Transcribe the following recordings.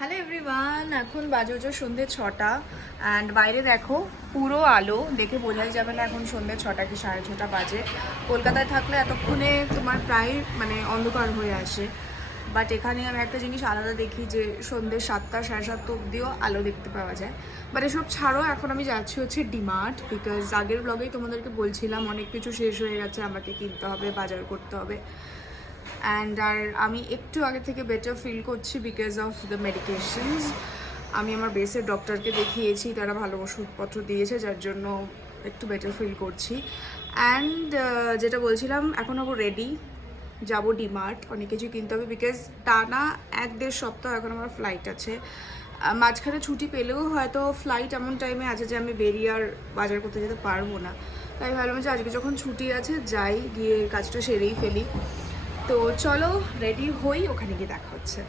Hello everyone, এখন বাজে হচ্ছে সন্ধ্যে 6টা অ্যান্ড বাইরে দেখো পুরো আলো, দেখে বোঝাই যাবে না এখন সন্ধ্যে 6টা কি 6:30 বাজে। কলকাতায় থাকলে এতক্ষণে তোমার প্রায় অন্ধকার হয়ে আসে, বাট এখানে আমি একটা জিনিস আলাদা দেখি যে সন্ধ্যে 7টা 7:30 অবধিও আলো দেখতে পাওয়া যায়। বাট এসব ছাড়ো, এখন আমি যাচ্ছি হচ্ছে ডিমার্ট, বিকজ আগের ব্লগেই তোমাদেরকে বলছিলাম অনেক কিছু শেষ হয়ে গেছে, আমাকে কিনতে হবে, বাজার করতে হবে। অ্যান্ড আর আমি একটু আগে থেকে বেটার ফিল করছি বিকজ অফ দ্য মেডিকেশনস। আমি আমার বেসের ডক্টরকে দেখিয়েছি, তারা ভালো ওষুধপত্র দিয়েছে, যার জন্য একটু বেটার ফিল করছি। অ্যান্ড যেটা বলছিলাম, এখন হবো রেডি, যাবো ডিমার্ট, অনেক কিছু কিনতে হবে বিকজ টানা 1-1.5 সপ্তাহ এখন আমার ফ্লাইট আছে। মাঝখানে ছুটি পেলেও হয়তো ফ্লাইট এমন টাইমে আছে যে আমি বেরিয়ে আর বাজার করতে যেতে পারবো না। তাই ভাবলাম যে আজকে যখন ছুটি আছে যাই, গিয়ে কাজটা সেরেই ফেলি। তো চলো রেডি হই, ওখানে গিয়ে দেখা হচ্ছে।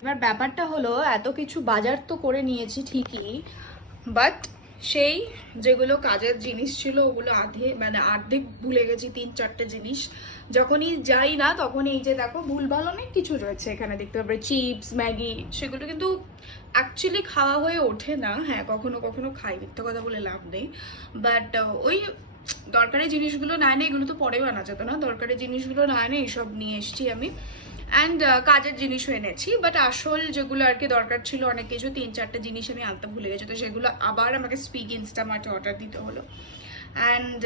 এবার ব্যাপারটা হলো, এত কিছু বাজার তো করে নিয়েছি ঠিকই, বাট সেই যেগুলো কাজের জিনিস ছিল ওগুলো অর্ধেক ভুলে গেছি। 3-4টে জিনিস যখনই যাই না তখন এই যে দেখো ভুলভাল অনেক কিছু রয়েছে এখানে, দেখতে পাবে চিপস, ম্যাগি, সেগুলো কিন্তু অ্যাকচুয়ালি খাওয়া হয়ে ওঠে না। হ্যাঁ, কখনো কখনো খাই, মিথ্যা কথা বলে লাভ নেই, বাট ওই দরকারি জিনিসগুলো নাই না, এগুলো তো পরেও আনা যেত না, দরকারি জিনিসগুলো নাই না, এইসব নিয়ে এসছি আমি। অ্যান্ড কাজের জিনিসও এনেছি, বাট আসল যেগুলো আর কি দরকার ছিল অনেক কিছু, 3-4টে জিনিস আমি আনতে ভুলে গেছি, তো সেগুলো আবার আমাকে স্পিক ইনস্টামার্টে অর্ডার দিতে হলো। অ্যান্ড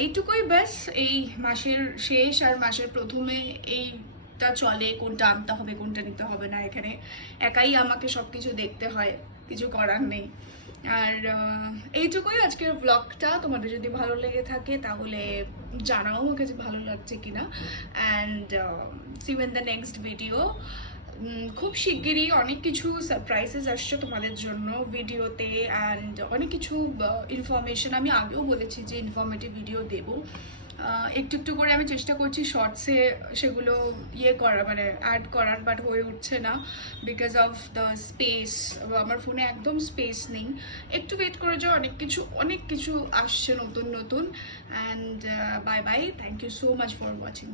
এইটুকুই ব্যাস, এই মাসের শেষ আর মাসের প্রথমে এইটা চলে, কোনটা আনতে হবে কোনটা নিতে হবে না, এখানে একাই আমাকে সব কিছু দেখতে হয়, কিছু করার নেই। আর এইটুকুই আজকের ব্লগটা। তোমাদের যদি ভালো লেগে থাকে তাহলে জানাও আমাকে যে ভালো লাগছে কিনা। And see you in the next video. খুব শিগগিরই অনেক কিছু সারপ্রাইজেস আসছে তোমাদের জন্য ভিডিওতে, অ্যান্ড অনেক কিছু ইনফরমেশন, আমি আগেও বলেছি যে ইনফরমেটিভ ভিডিও দেবো। একটু একটু করে আমি চেষ্টা করছি শর্টসে সেগুলো করার, অ্যাড করার, বাট হয়ে উঠছে না বিকজ অফ দ্য স্পেস। আমার ফোনে একদম স্পেস নেই। একটু ওয়েট করে যাও, অনেক কিছু আসছে নতুন নতুন। And bye bye, thank you so much for watching.